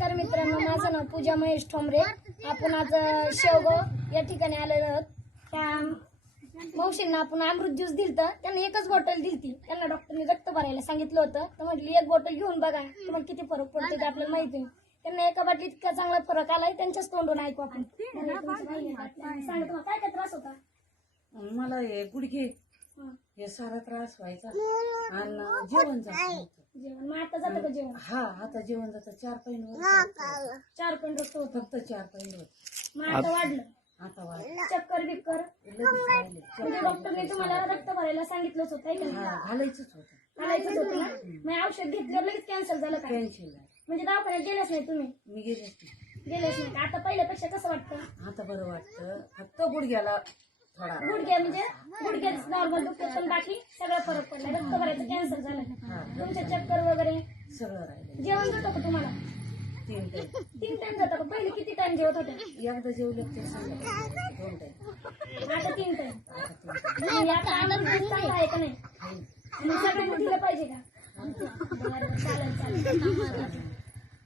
नमस्कार मित्रांनो माझं नाव पूजा महेश ठोंबरे. आपण आज अ, शेवगाव या ठिकाणी आलेलो आहोत. त्या मावशींना आपण अमृत ज्यूस दिलतं. त्यांना एकच बॉटल दिलती. त्यांना डॉक्टरने रक्त भरायला सांगितलं होतं. तर म्हटली एक बॉटल घेऊन बघा. तुम्हाला किती फरक पडतो ते आपल्याला माहिती आहे. त्यांना एका बाटलीत इतका चांगला फरक आलाय. त्यांच्याच तोंडून ऐकू आपण. काय आहे? सांगा तुम्हाला काय काय त्रास होता? मला हे गुडघे हं. सारा त्रास व्हायचा आणि जेवण. जेवण. मग आता जातं का जेवण? हा आता जेवण जातं. चार पैन चार पण रक्त होतं. फक्त चार पैन होत. मग आता वाढलं. आता वाढ चक्कर बिक्कर. लगेच राहिले म्हणजे डॉक्टरने तुम्हाला रक्त भरायला सांगितलंच होतं है का नाही? हा घालायचंच होतं. घालायचंच होतं ना? मग औषध घेतल्यावर लगेच कॅन्सल झालं का? टेन्शन नाही म्हणजे दवाखान्यात गेलेच नाही तुम्ही? मी गेलेच नाही. गेलेच नाही का? आता पहिल्यापेक्षा कसं वाटतं? आता बरं वाटतं. फक्त गुडघ्याला थोडा गुडघे म्हणजे? गुडघ्याच नॉर्मल दुखत पण बाकी सगळा फरक पडला. रक्त भरायचं कॅन्सल झालं हा तुमचे चक्कर वगैरे सगळं राहिलं जेवण जातं का तुम्हाला? तीन टाइम तीन टाइम जातं का? पहिले किती टाइम जेवत होते? एकदा जेवले ते संध्याकाळी दोन टाइम आता तीन टाइम. म्हणजे आता आनंद चांगला आहे. का नाही. मग सगळ्यांनी दिलं पाहिजे का? बरं चालेल चालेल.